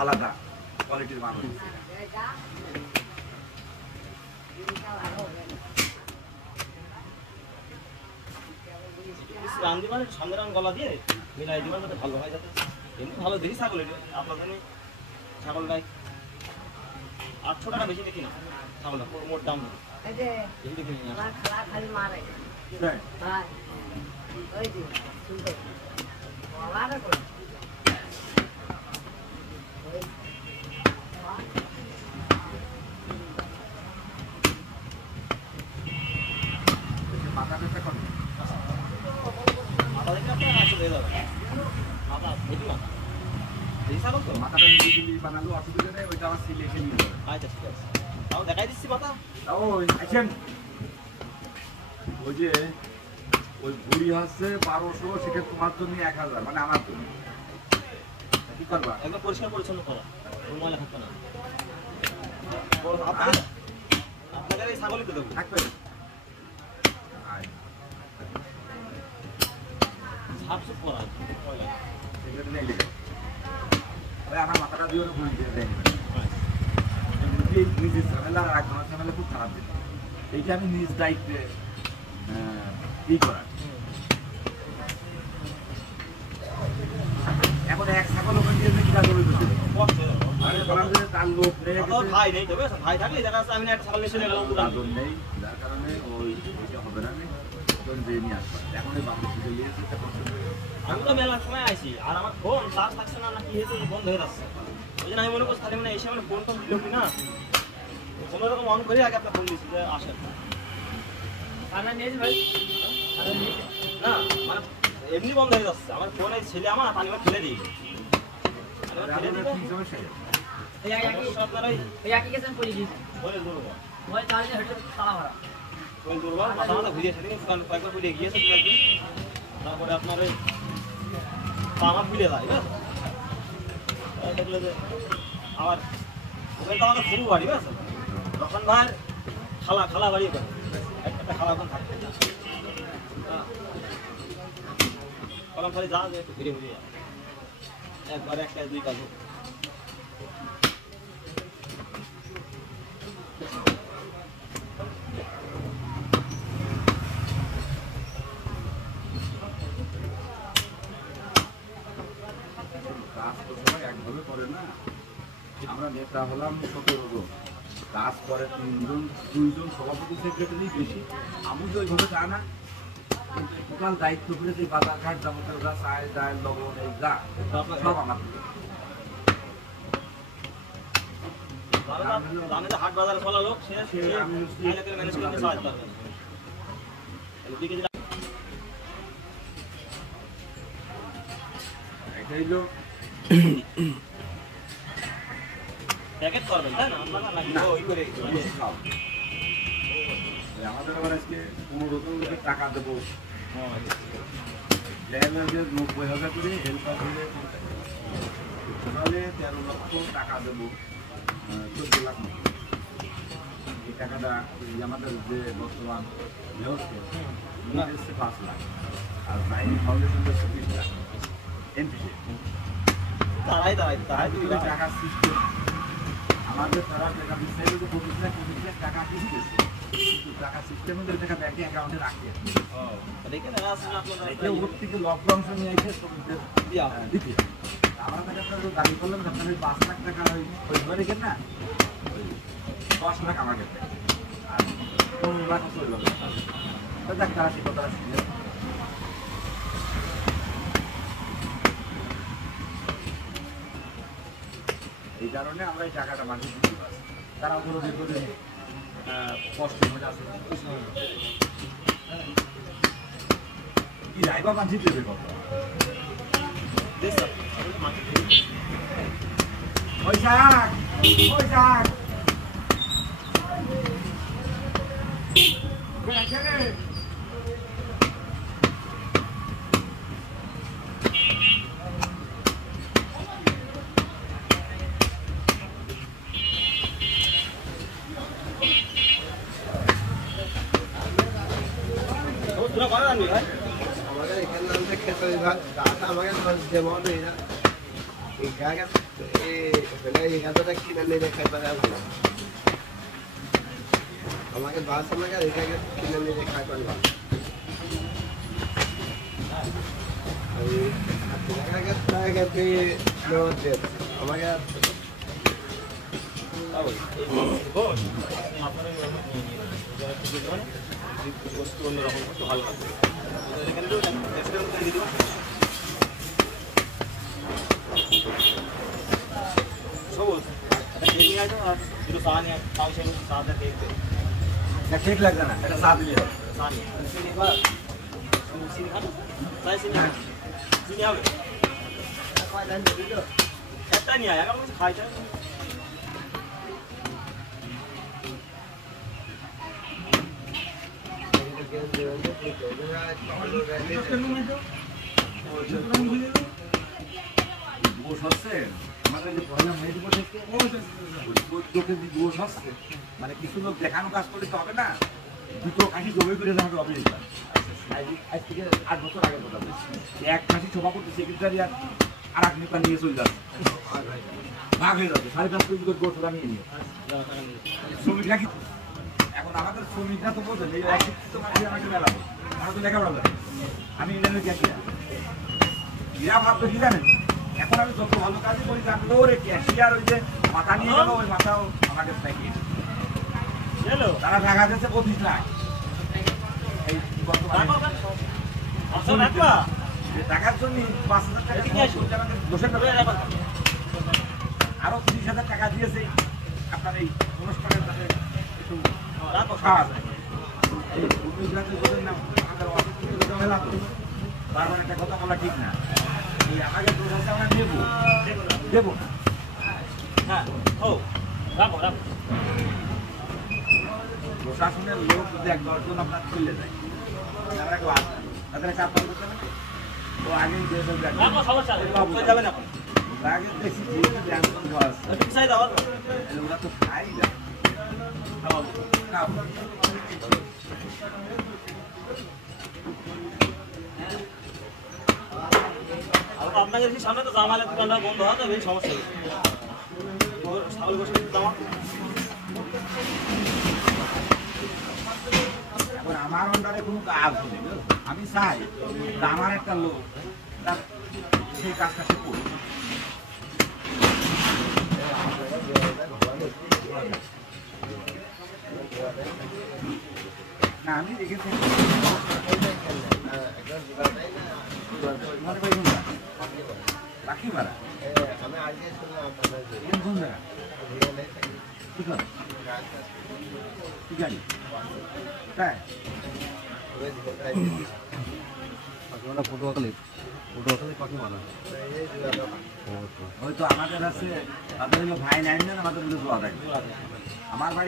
আলাদা কোয়ালিটির মানুষ। রান্দি মানে সামনে রান গলা দিয়ে মিলাই দিবেন যাতে ভালো হয়, যাতে এমনি ভালো দেখি ছাগল। এটা আপনাদের ছাগল গাই 800 টাকা বেশি দেখি না ছাগলটা, মোট দাম বেশি দেখি না। মাথা ব্যথা করে মাথা দেখে আপনার 800 দিয়ে যাবে। মাথা দেখি মাথা দেখি ছাগল তো মাথাটা ইন্ডিভিজুয়ালি বানালো অসুবিধা নেই, ওইটা আমার সিলে এসে নিয়ে যাবে। আচ্ছা ঠিক আছে, তাও দেখাই দিচ্ছি মাথা। ওই আছেন ওই যে ওই ঘুড়ি হচ্ছে 1200, সেটা তোমার জন্য 1000, মানে আমার জন্য। কি করবা? একদম পরিষ্কার পরিচ্ছন্ন করা, ময়লা থাকবে না। আপনাদের এই ছাগলই তো দেবো থাকবে সাফসুফ করা ময়লা সেটা নেই লেগে। ওই আমার মাথাটা দিয়ে ঘুড়ি দিয়ে দেয় নিজের ঝামেলা আর এক ধরনের ঝামেলা খুব খারাপ দিত। এইটা আমি নিজ দায়িত্বে ই করার। এখন এক ছাগল ওখানে দিয়ে কি কাজ করবে? তার লোক নেই, ভাই নেই তবে ভাই থাকলে দেখা যাচ্ছে আমি একটা ছাগল নিয়ে চলে গেলাম, দাদন নেই, যার কারণে ওই ওইটা হবে না। আমি দিয়ে নিয়ে আসবো এখন ওই বাবু থেকে নিয়ে এসে আমি তো মেলার সময় আইছি আর আমার ফোন চার্জ থাকছে না, কি হয়েছে বন্ধ হয়ে যাচ্ছে। ওই জন্য আমি মনে করছি তাহলে মানে এসে মানে ফোন টোন দিল কিনা, কোনো রকম অন করে আগে আপনার ফোন দিচ্ছি যে আসেন। না মানে এমনি বন্ধ হয়ে যাচ্ছে আমার ফোন। এই ছেলে আমার পানি ফেলে দিই আপনার ওই দুর্বল মাথা মাথা ঘুরিয়েছে কয়েকবার ঘুরিয়ে গিয়েছে, তারপরে আপনার ওই পা আমার ফুলে যায়। দেখলো যে আমার ওখানে তো আমাদের শুরু বাড়ি আছে, তখন ভাই খালা বাড়িয়ে করে একটা খালা ওখানে থাকতে তখন খালি যা একটু ঘুরে ঘুরিয়ে একবারে একটা দুই কাজ হোক। কাজ তো সবাই একভাবে করে না। আমরা নেতা হলাম 17 জন, কাজ করে 2জন সভাপতি সেক্রেটারি বেশি। আমি তো ওইভাবে তা না, টোটাল দায়িত্ব করে যে বাজার ঘাট যাবতীয় যা চাল ডাল লবণ এই যা সব আমার। আমি তো হাট বাজারে চলা লোক, সে ম্যানেজ করতে সাহায্য করবে। এটাই তো প্যাকেট করবেন তাই না? আপনারা না ওই করে আমাদের আবার আজকে 15 টাকা দেবো, 90,000 করে হেল্পার দিলে তাহলে 13 লক্ষ টাকা দেবো, 14 লাখ। এই টাকাটা আমাদের যে বর্তমান ব্যবস্থা 5 লাখ, আর প্রাইম ফাউন্ডেশন 20 লাখ। এমপি তারাই টাকা সিস্টেম আমাদের, তারা টাকা দিচ্ছে 25 লাখ টাকা দিচ্ছে, কিন্তু টাকা সিস্টেমে টাকা ব্যাংকে অ্যাকাউন্টে রাখে। ওর থেকে লভ্যাংশ নিয়ে এসে শ্রমিকদের দিতে আমরা তাকে দাবি করলাম যে আপনার 5 লাখ টাকা ওই ধরে রেখেন না, 10 লাখ আমাকে দেয় আর 15 লাখ চলে যাবে। দেখ তারা সে কথাটা শুনে এই কারণে আমরা এই টাকাটা মানুষ দিতে পারি। তারা ওগুলো করে কষ্ট হয়ে আছে কি রাইবা মাঝি দেবে কত বৈশাখ বৈশাখ আমাদের এখানে খেতে আমাকে যেমন এই আমাকে বাস আমাকে এটাকে কিনে নিয়ে খাই পারলাম আমাকে অন্যরকম একটু ভালো লাগবে সবুজ একটা কেক নিয়ে আসো আর দুটো চা নিয়ে তাও সে চাটা কেক দেবে না ঠিক লাগবে না, এটা চা দিলে হবে। চা নিয়ে চিনি বা চিনি খান চাই চিনি চিনি হবে একটা নিয়ে আয় আমার কাছে খাইটা দোষ হচ্ছে আমাদের যে পয়লা মে দিবস থেকে চোখে দোষ হচ্ছে, মানে কিছু লোক দেখানো কাজ করলে তো হবে না, দুটো কাশি জমি করে আমাকে অফিস দিতাম। আজ থেকে 8 বছর আগে কথা বলছি, এক কাশি সভাপতি সেক্রেটারিয়াট আর এক নেতা নিয়ে চলে যাচ্ছে, ভাগ হয়ে যাচ্ছে 5.5 কোটি করে গোট নিয়ে নিয়ে শ্রমিকরা কি এখন আমাদের শ্রমিকরা তো বোঝেন এই অশিক্ষিত মানুষের আমাকে মেলাবো, আমরা তো লেখাপড়া জানি, আমি ইংল্যান্ডের ক্যাশিয়ার, এরা ভাবতো কি জানেন, এখন আমি যত ভালো কাজই করি জানলেও রে ক্যাশিয়ার ওই যে মাথা নিয়ে গেল, ওই মাথাও আমাকে থাকে তারা টাকা দিচ্ছে 25 লাখ এই বর্তমানে টাকার জন্য 5,000 টাকা দোষের আরো 30,000 টাকা দিয়েছে আপনার এই অনুষ্ঠানের সাথে একটু খাওয়া যায়। এই ভূমিগ্রান্তি বলেন না আমাদের অশিক্ষিত মেলা তো বারবার একটা কথা বলা ঠিক না, এই আমাকে দোষ আছে আমরা দেবো না। হ্যাঁ ও রাখো রাখো প্রশাসনের লোক যদি 1-10 জন আপনার চলে যায় তারা কেউ আসবে তাদের চাপ করতে না, তো আগেই দিয়ে দেবে রাখো সমস্যা নেই যাবে না আগে দেখছি যেহেতু ব্যাংক বাস ঠিক সাইড আবার ওরা তো খাই না খাও আপনাদের সামনে তো জামালের দোকানটা বন্ধ হয় তো এই সমস্যা ছাগল বসে জামা এখন আমার অন্ডারে কোনো কাজ নেই, আমি চাই আমার একটা লোক তার সেই কাজটা সে করবে না, আমি দেখেছি পাখি মারা আমি আজকে শুনলাম কোন জায়গা ঠিক আছে ঠিক আছে তাই হয়তো আমাদের আছে তাদের হলো ভাই নাই না আমাদের হলো আমার ভাই